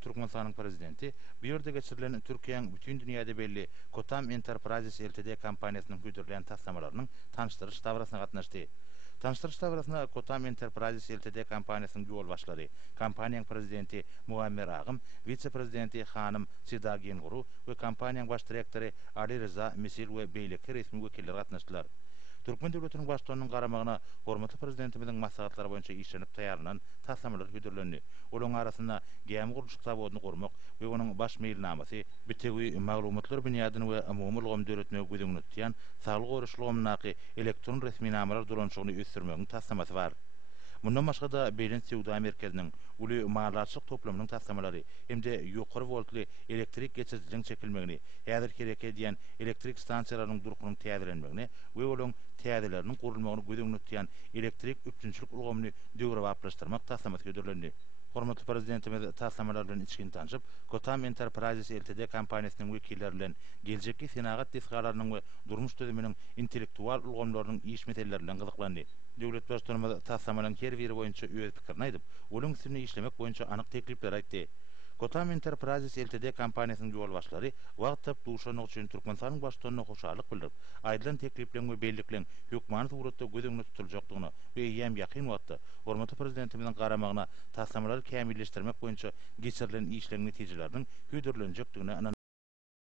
Türkmenistan'ın prezidenti bu yerde geçirilen Türkiye'nin bütün dünyada belli Kotam Enterprises Ltd kompaniyasının güdürleyen taslamalarının tanıştırış davrasına katnaştı. Tanıştırış davrasına Kotam Enterprises Ltd kompaniyasının yol başları, kompaniyanın prezidenti Muammer Ağım, vice-prezidenti Hanım Sida Genguru ve kompaniyanın baş direktörü Ali Rıza Misil ve beylikli resmi vekiller katnaştılar. Türkmen devletinin başkanının qaramağına hormatly prezidentimizin maslahatlary boýunça işlenip taýarlanan taslamalar güdürlendi. Olaryň arasynda gäme gurulşyk zawodyny gurmak we onuň baş meýilnamasy, bitegi maglumatlar bunýadyny we umumy ulgamy döwletmäge güdüňini tutýan saglyk goruşlugymnaky elektron resmi namalar dolanşygyny ösdürmegiň taslamasy bar. Mundan başga da Beýlen Sewda merkeziniň uly maalaçlyk toplamynyň taslamalary hemde ýokary voltly elektrik geçirjiligiň çekilmegini, häzir kerek edýän elektrik stansiýalarynyň durkunyň täzelenmegini we olaryň täzeleriniň gurulmagyny güdüňini tutýan elektrik üçinçilik ulgamyny döwre baplaşdyrmak taslamasy göderilendi. Hormatly prezidentimiz taslamalar bilen içkin tanışyp, Kotam Enterprises Ltd kompaniýasynyň wekilleri bilen geljekki senagat disgalarynyň we durmuş düzüminiň intellektual ulgamlarynyň iş meselelerinden gyzyklandy. Döwlet başçymyz taslamalaryň her biri boýunça öz pikirini aýdyp, olaryň üstüne işlemek boýunça anyk teklipler aýtdy. Kotam Enterprises Ltd kompaniýasynyň ýol başlary wagt tap duşanyň üçin Türkmenistanyň başçylygyna hoşarlyk bildirip, aýdylan teklipler we bellikleň hökümet suratda gözüňde tutuljakdygyny we ýem ýakyn wagtda hormatly prezidentimiziň garamagyna taslamalar kämilleşdirmek boýunça geçirilen işlerin netijeleriniň güdürlenjekdigine